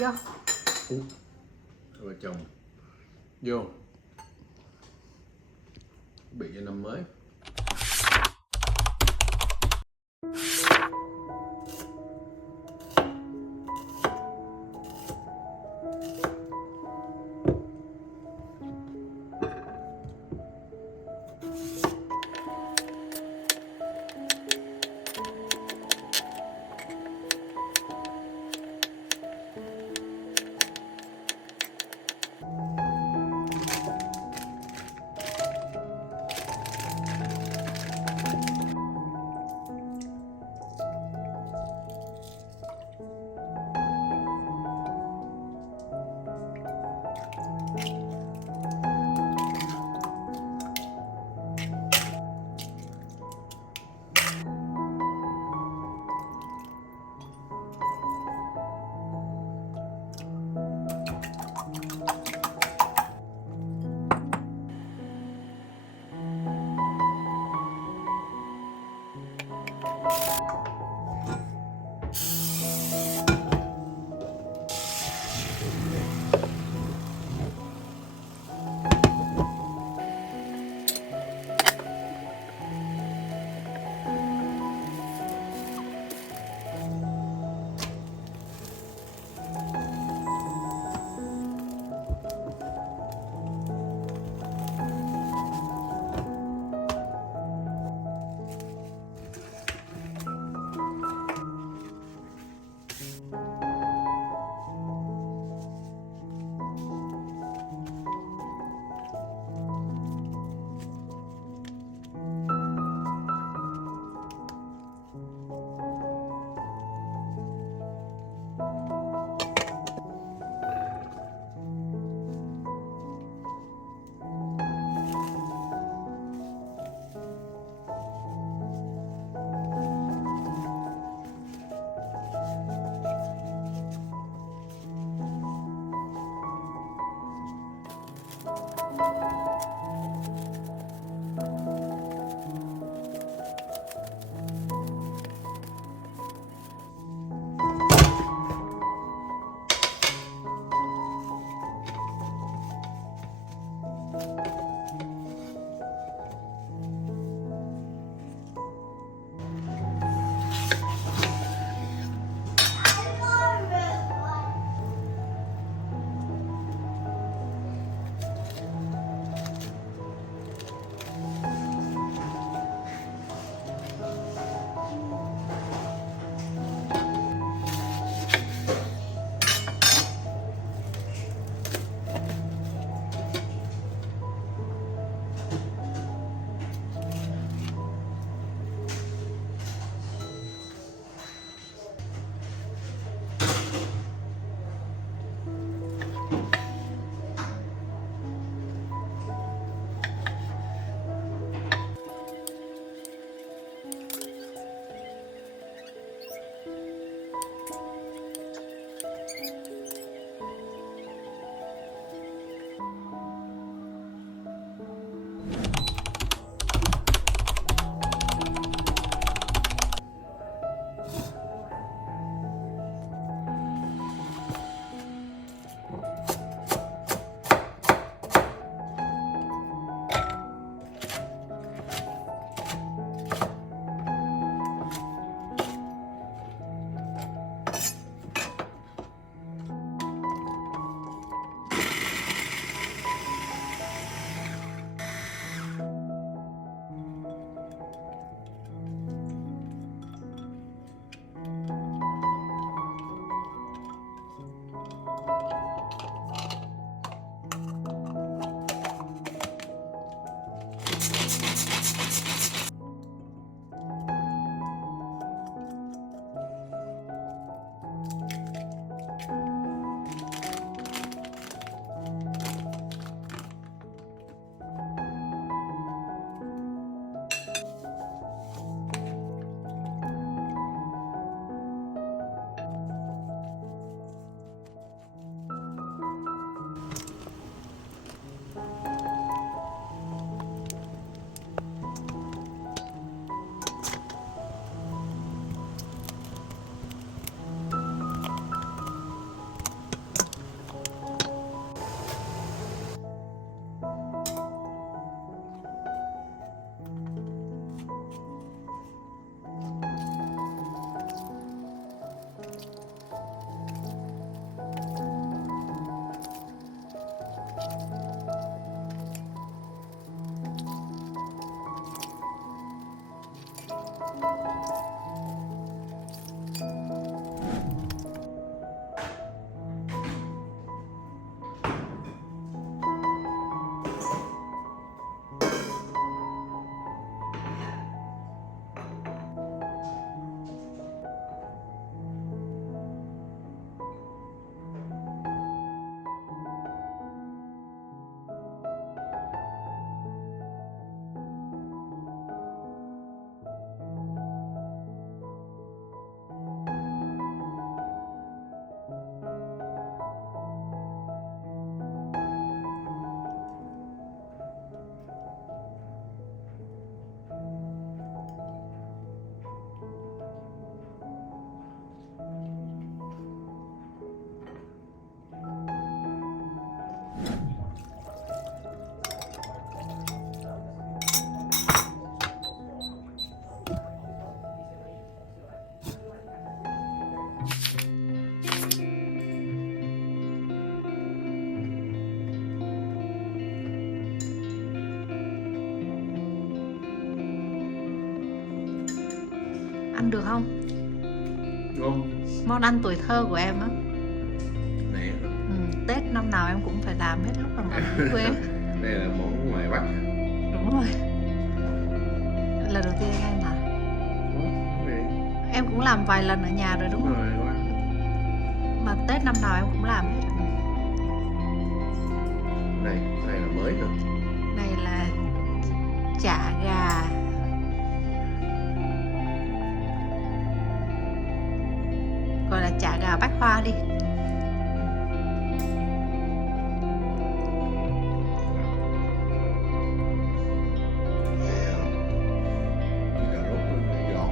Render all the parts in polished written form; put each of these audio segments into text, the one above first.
Vô. Vợ chồng vô bị cho năm mới. Ăn được không? Ngon. Món ăn tuổi thơ của em á. Nè. Tết năm nào em cũng phải làm hết lúc mà ở quê. Đây là món ngoài Bắc. Đúng rồi. Lần đầu tiên em làm. Em cũng làm vài lần ở nhà rồi đúng không? Rồi quá. Mà Tết năm nào em cũng làm hết. Này là mới hả? Này là chả gà. Gọi là chả gà bách hoa đi. Cà rốt nó giòn.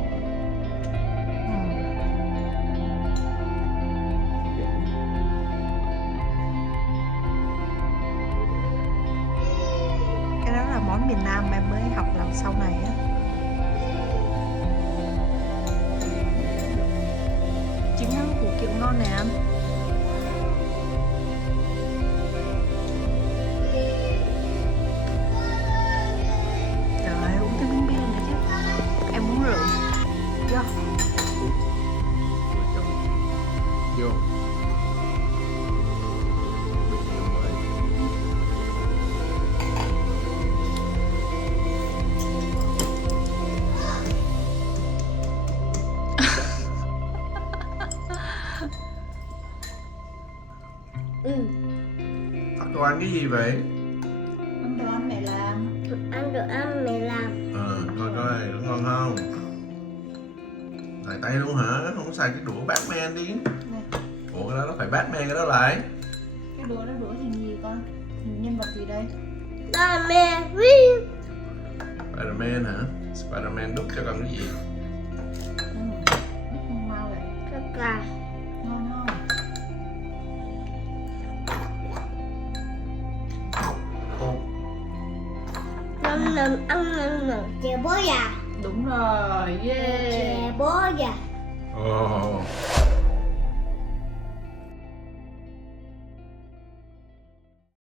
Cái đó là món miền Nam em mới học làm sau này á. Trứng ăn củ kiệu ngon này anh. Trời ơi, uống cái miếng bia nữa chứ. Em uống rượu. Vô. Vợ chồng. Vô. Biệt nhân năm mới. Cô ăn cái gì vậy? Ăn đồ ăn mẹ làm. Ăn đồ ăn mẹ làm. Coi coi nó ngon không? Xài tay luôn hả? Không xài cái đũa Batman đi. Này, Ủa cái đó nó phải Batman cái đó lại. cái đũa đó đũa hình gì con? Hình nhân vật gì đây? Đó là mẹ Wii. Spiderman hả? Spiderman đút cho con cái gì? Nước mau vậy. Tất cả. Ngon không? Ăn chè bó già. Đúng rồi, yeah. Chè bó già. Ồ.